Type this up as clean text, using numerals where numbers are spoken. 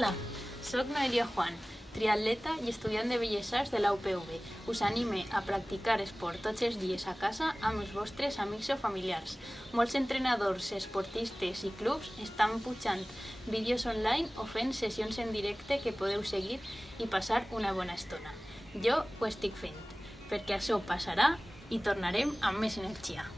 Hola, soc Noelia Juan, triatleta i estudiant de Belles Arts de la UPV. Us anime a practicar esport tots els dies a casa amb els vostres amics o familiars. Molts entrenadors, esportistes i clubs estan pujant vídeos online o fent sessions en directe que podeu seguir i passar una bona estona. Jo ho estic fent, perquè això passarà i tornarem amb més energia.